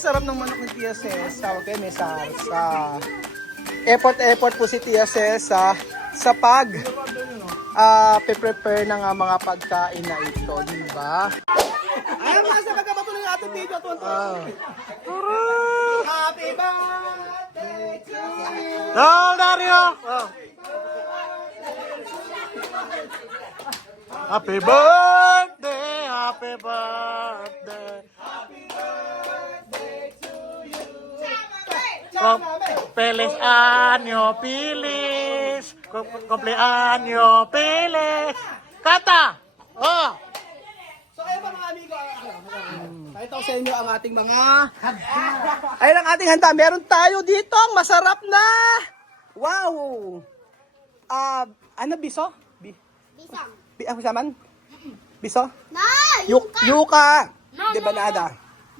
Sarap ng manok ni Tia Ses. Tawag kayo, may sarsa. Effort po si Tia Ses sa pag prepare ng mga pagkain na ito, di ba? Ayun mga sa pagkapatuloy ng ating video. Happy birthday to you! No, Dario! Happy birthday! Happy birthday! Feliz año, Pilis! Cumpleaños, Pilis! Kata! Oh! So ayun mga amigo, pakita ko sa inyo ang ating mga ayun ang ating handa. Meron tayo dito ang masarap na wow! Ano biso? Bisang. Ang saman? Biso? No, Yuka! Di ba nada?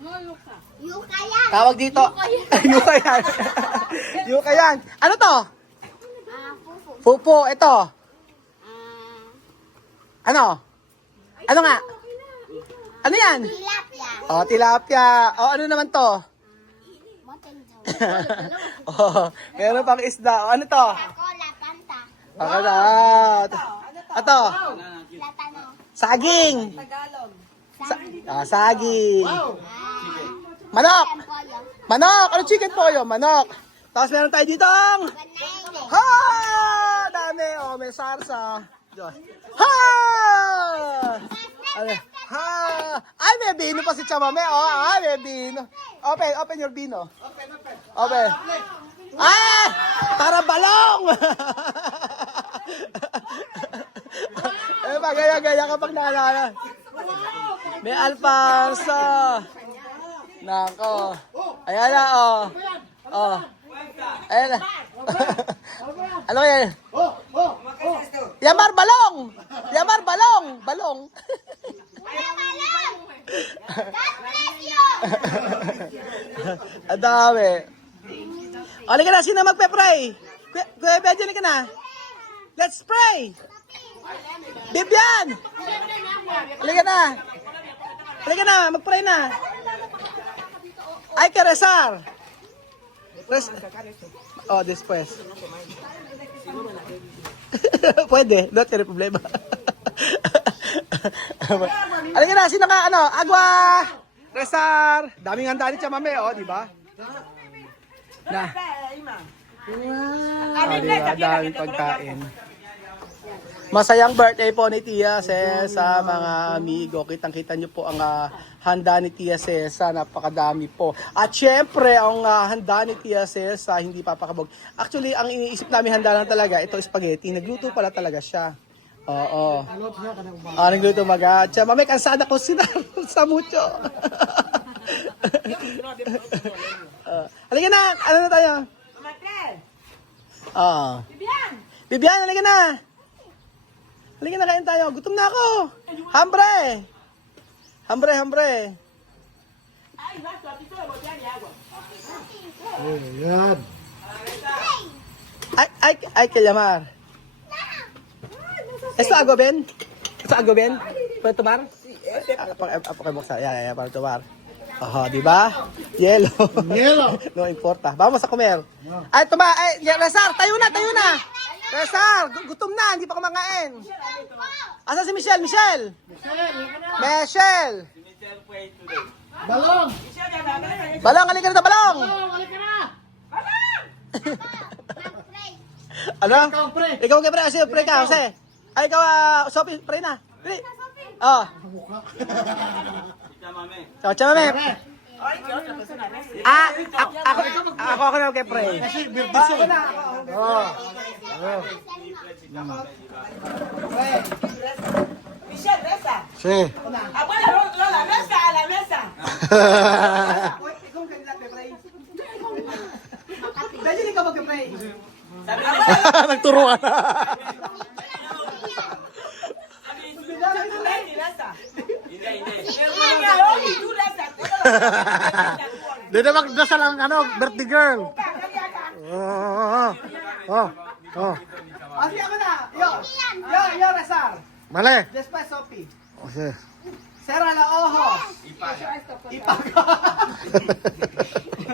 No, yuka. Yuka yan. Tawag dito. Yuka yan. Yuka yan. Ano to? Fufu. Pupo. Ito. Ano? Ano nga? Ano yan? Tilapia. Oh, tilapia. Oh, ano naman to? Motenjo. Oh, meron pang isda. Oh, ano to? Cola, Fanta. Pakalat. Ito. Platano. Saging. Saging. Manok. Tempoyo. Manok. Ano chicken po yun? Manok. Tapos meron tayo dito ang Banana. ha! Dami. Oh, may sarsa. Diyos. Ha! Ano? Ha! Ay, may bino pa si Chamame. Oh, may bino. Open your bino. Open. Ah! Para balong! Gaya kapag naalala. May Alfonso. Nako. Ayan na, oh. Oh. Ayan na. Ano yan? Yamar balong! Yamar balong! Balong! Wala balon. God bless you. Ang dami. Halika na, sino magpe-pray? Kuya Benji, halika na. Let's pray! Bibian! Halika na. Halika na, mag-pray na. Ay, que rezar. Oh, después. Pwede, no tiene problema. Halika na, sino ka, ano, agua, rezar. Daming handa ni Chamame, oh, di ba? Na. Oh, di ba? Daming pagkain. Masayang birthday po ni Tia Ses sa mga amigo. Kitang-kita nyo po ang handa ni Tia Ses. Napakadami po. At syempre, ang handa ni Tia Ses hindi papakabog. Actually, ang iniisip namin handa lang talaga, ito spaghetti. Nagluto pala talaga siya. Oo. Nagluto maga. Mami, kansada ko sila sa mucho. Halika na. Ano na tayo? Bibian, halika na. Halika na, kain tayo. Gutom na ako. Hambre. Hambre. Ayan. Ay, Kalamar. ¿Esto algo bien? ¿Esto algo bien? ¿Puedo tomar? Pakibuksa. Ya, para tomar. Di ba? Yelo. No importa. Vamos a comer. Ay, tuma. Ay, Rezar, tayo na. Rezar, gutom na. Hindi pa kumakain. Asa si Michelle? Michelle, Balong! Balong, halika na, Balong. Ano? Ikaw ang pre. Kasi pre ka, Jose. Ay, ikaw, Sophie, pre na. Pre. Oh. Chamame. Ako na magke-pray. Ako na. Michelle, reza. Sí. Abuela, la mesa, a la mesa. Ikaw kanila magke-pray. Dahil ikaw magke-pray. Nagturuan na. Di na magdasal ang birthday girl. Así ako na. Yo, Rezar. Mali. Después, Sophie. Okay. Sera la ojos. Ipaga.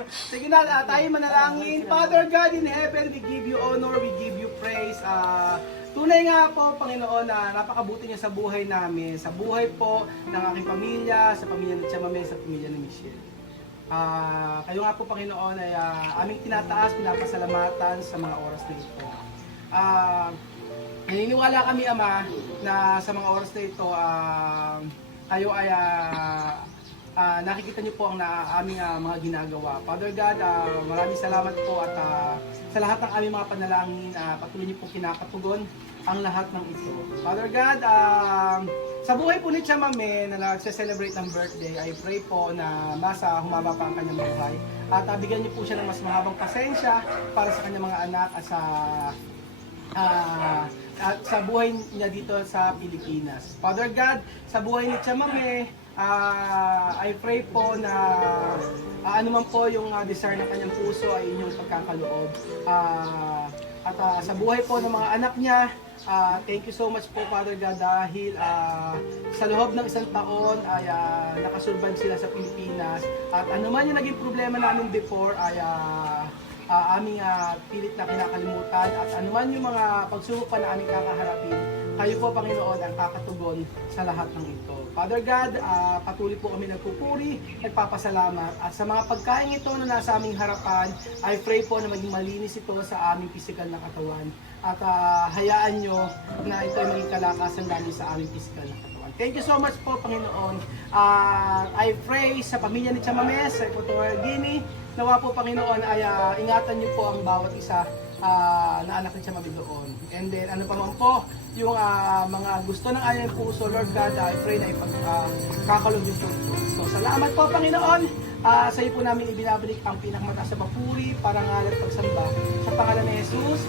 Sige na, tayo manalangin. Father God in heaven, we give you honor, we give you praise. Tunay nga po, Panginoon, na napakabuti niya sa buhay namin, sa buhay po ng aking pamilya, sa pamilya ni Chamame, sa pamilya ni Michelle. Kayo nga po, Panginoon, ay aming tinataas, pinapasalamatan sa mga oras na ito. Naniniwala kami, Ama, na sa mga oras na ito, kayo ay nakikita niyo po ang aming mga ginagawa. Father God, maraming salamat po at sa lahat ng aming mga panalangin, patuloy niyo po kinakatugon ang lahat ng ito. Father God, sa buhay po ni Chamame na nagse-celebrate ng birthday, I pray po na mas humaba pa ang kanyang buhay at bigyan niyo po siya ng mas mahabang pasensya para sa kanyang mga anak at sa buhay niya dito sa Pilipinas. Father God, sa buhay ni Chamame, I pray po na ano man po yung desire ng kanyang puso ay inyong pagkakaloob. At sa buhay po ng mga anak niya, thank you so much po, Father God, dahil sa loob ng isang taon ay nakasurvive sila sa Pilipinas. At ano man yung naging problema namin before ay aming pilit na kinakalimutan. At ano man yung mga pagsubok pa na aming kakaharapin, kayo po, Panginoon, ang kakatugon sa lahat ng ito. Father God, patuloy po kami nagpupuri, nagpapasalamat. At sa mga pagkain ito na nasa aming harapan, I pray po na maging malinis ito sa aming physical na katawan. At hayaan nyo na ito ay maging kalakasan namin sa aming physical na katawan. Thank you so much po, Panginoon. I pray sa pamilya ni Chamame, sa Equatorial Guinea. Nawa po, Panginoon, ay ingatan nyo po ang bawat isa na anak ni Chamame doon. And then, ano pa man po, yung mga gusto ng ayang puso, Lord God, I pray na ipagkakalog yung po ito. So, salamat po, Panginoon. Sa iyo po namin ibinabalik ang pinakamataas na papuri, parangal at pagsamba. Sa pangalan ni Jesus.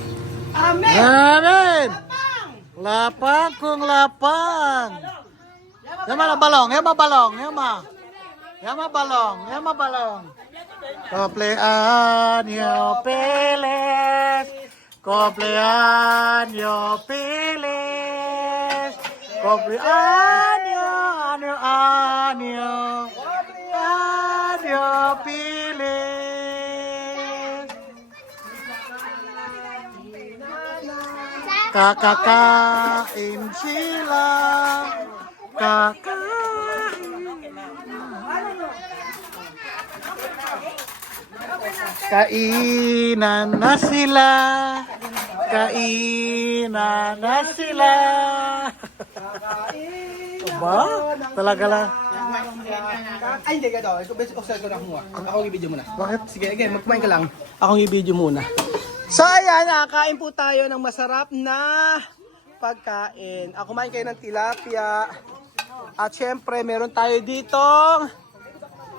Amen! Amen! Lapang! Lapang kung lapang! Yama na balong, yama balong, yama. Yama balong, yama balong. Cumpleaños feliz, cumpleaños feliz, cumpleaños, año feliz. Kakakain sila, kainan na sila, kainan na sila. Aba, talaga lang. Ay, hindi ka daw. Ito, best ko na kumuha. Ako i-video muna. Bakit? Sige, again, magkumain ka lang. Akong i-video muna. So, ayan, kain po tayo ng masarap na pagkain. Kumain kayo ng tilapia. At syempre, meron tayo ditong...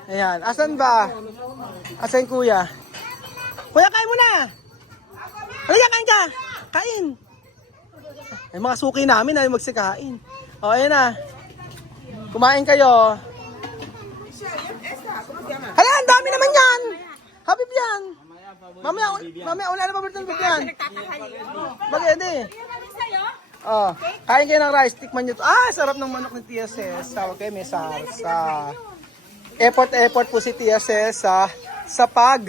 Ayan, asan ba? Asan kuya? Kuya, kain muna! Halika, kain ka! Kain! Ay, mga suki namin ay magsikain. O, ayan na. Kumain kayo. Hala, ang dami naman yan! Habib yan! Mamaya, wala na pa bertan yan. Bakit, hindi? Oh, kain kayo ng rice, tikman nyo to. Sarap ng manok ni Tia Ses. Okay, may sarsa. Effort po si Tia Ses sa pag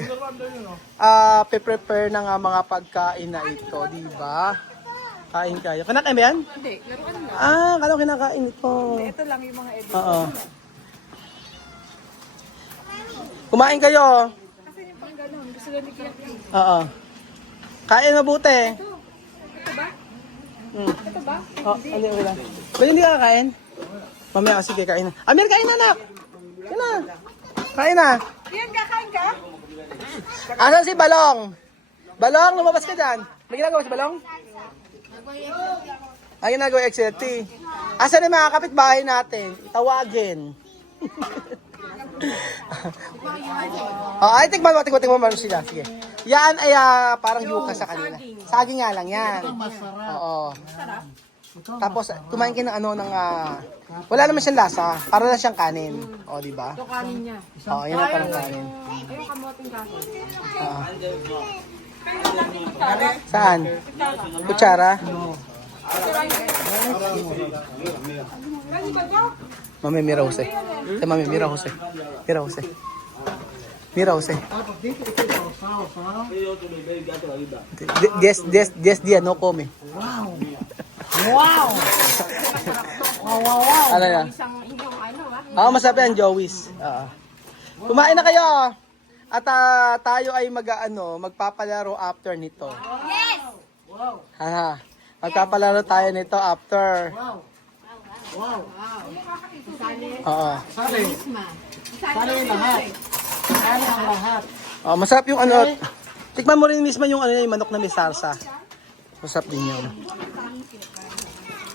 prepare ng mga pagkain na ito, di ba? Kain kayo. Kinakain ba yan? Hindi, laruan lang. Kala kinakain ito. Ito lang yung mga edit. Oo. Kumain kayo. Kasi yung pang ganun, gusto lang ni Kiyak. Oo. Kain mabuti. Ito ba? Ito ba? Hindi, wala. Pwede hindi ka kakain? Mamaya, sige, kain na. Amir, kain na, anak! Kain na! Kain na! Yan, kakain ka? Asan si Balong? Balong, lumabas ka dyan. May ginagawa si Balong? Ay, ginagawa XLT. Asan yung mga kapitbahay natin? Tawagin. Ay, tikman mo sila. Sige. Yan ay parang yuka sa kanila. Saging nga lang yan. Oo. Tapos, kumain ka ng wala naman siyang lasa. Para lang siyang kanin. O, di ba? Ito kanin niya. Oo, yan ang parang kanin. Yung kamoting kanin. Saan? Kutsara? Mami, mira Jose. Mami, mira Jose. Mira Jose. Mira Jose. Tapos dito ito sausaw. 10 días no come. Wow! Wow! Wow, wow, wow! Ano yan? Isang inyong ano Masarap yan, Joey's. Kumain na kayo. At tayo ay magpapalaro after nito. Yes! Magpapalaro tayo nito after. Wow! Wow! Oo. Sali! Sali lahat! Sali ang lahat! Masarap yung tikman mo rin mismo yung yung manok na may sarsa. Masarap din yun.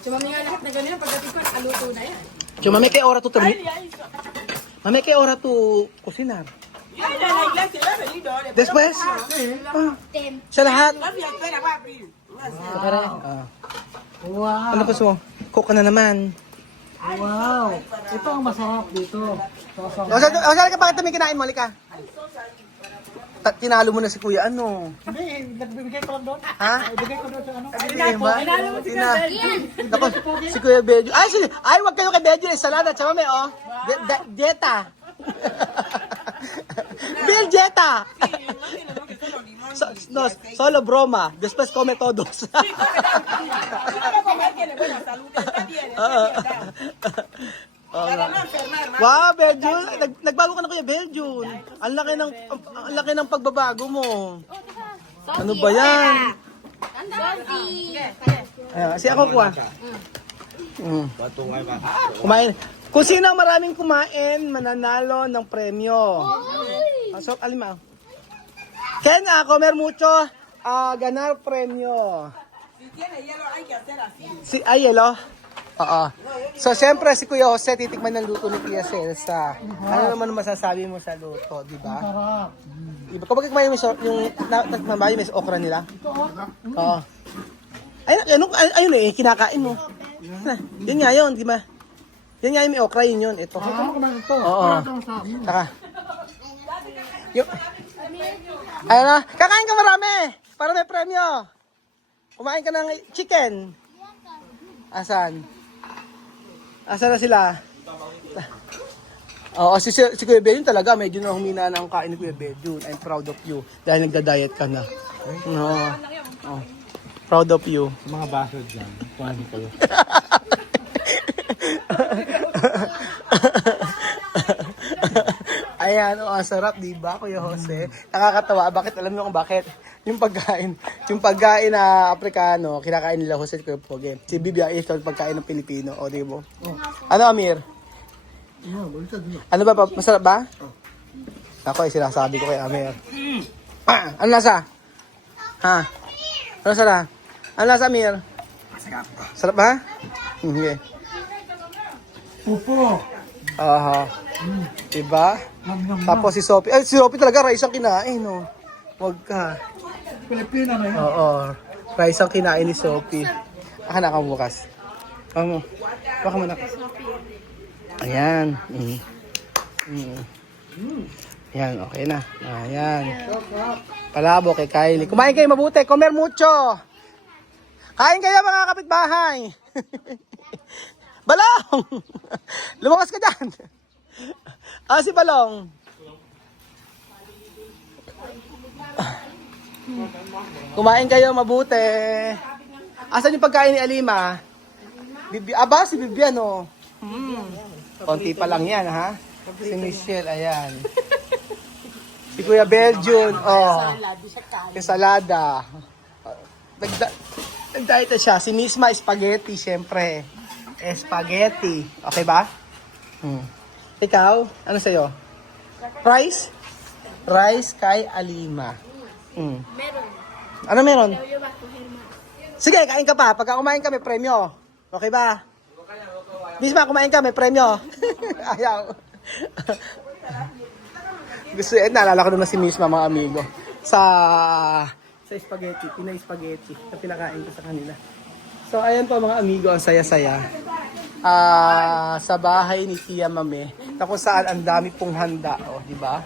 Sumami nga lahat na ganyan. Pagdating ko, aluto na yan. Mami, kay ora to Mami, kay ora to cocinar. Ay, la iglesia, la venido. Después, sa lahat. Espera, va a abrir. Wow! Ano gusto mo? Cook ka na naman. Wow! Ito ang masarap dito. Sausaw. Saan ka, bakit kami kinain mo? Halika. Tinalo mo na si Kuya, Hindi, nagbibigay ko lang doon. Ha? Ibigay ko doon sa ano. Inalo mo si Ako, si Kuya Benjo. Ay, wag kayo kay Benjo. Salada, tsaka may, dieta. Bill dieta. Solo broma. Después come todos. Wow, Benjo. Nagbago ka na Kuya Benjo. Ang laki ng pagbabago mo. Ano ba yan? Si ako kuha. Kumain. Kung sino ang maraming kumain, mananalo ng premyo. So, alima. Ken, comer mucho, ganar premyo. Si tiene hielo, hay que hacer así. Yelo? Oo. So, siyempre, si Kuya Jose, titikman ng luto ni Tia Celsa. Ano naman masasabi mo sa luto, di ba? Sarap. Diba? Kapag kumain mo yung may okra nila? Oo. Ayun kinakain mo. Yun nga yun, di ba? Yan nga yung may okra, yun. Ito. Ano ko na ito? Oo. Ito sa amin. Saka. Ayun na. Kakain ka marami. Para may premyo. Kumain ka ng chicken. Asan? Asan na sila? Oo, si Kuya Benjun talaga, medyo na humina na ang kain ni Kuya Benjun. I'm proud of you. Dahil nagda-diet ka na. Oo. Oh. Proud of you. Mga baso dyan. Kuhanin kayo. Ayan, sarap, di ba, Kuya Jose? Nakakatawa. Bakit? Alam niyo kung bakit? Yung pagkain na Aprikano, kinakain nila Jose at Kuya Poge. Si Bibia is yung pagkain ng Pilipino. O, di ba? Ano, Amir? Ano ba? Masarap ba? Ako, sinasabi ko kay Amir. Ano lasa? Ha? Ano lasa? Ano lasa, Amir? Sarap ba? Okay. Upo. Aha. Diba? Nam, nam, nam. Tapos si Sophie. Si Sophie talaga rice ang kinain, no? Wag ka. Pilipina na yun. Oo. Rice ang kinain ni Sophie. Aka na ka bukas. Baka mo na. Ayan. Ayan, okay na. Ayan. Palabo kay Kylie. Kumain kayo mabuti. Comer mucho. Kain kayo mga kapitbahay. Balong! Lumakas ka dyan. Si Balong. Kumain kayo mabuti. Asan yung pagkain ni Alima? Si Bibian, oh. Konti pa lang yan, ha? Si Michelle, ayan. Si Kuya Benjun, oh. Yung salada. Nag-diet na siya. Si Misma, spaghetti, syempre. Spaghetti. Okay ba? Ikaw, ano sa'yo? Rice? Rice kay Alima. Meron. Ano meron? Yo vas a coger más. Sige, kain ka pa. Pagka kumain ka, may premyo. Okay ba? Misma, kumain ka, may premyo. Ayaw. Gusto naalala ko naman si Misma, mga amigo. Sa spaghetti, Pinay spaghetti. Na pinakain ko sa kanila. So, ayan po mga amigo, ang saya-saya. Sa bahay ni Tia Mame, na kung saan ang dami pong handa, di ba?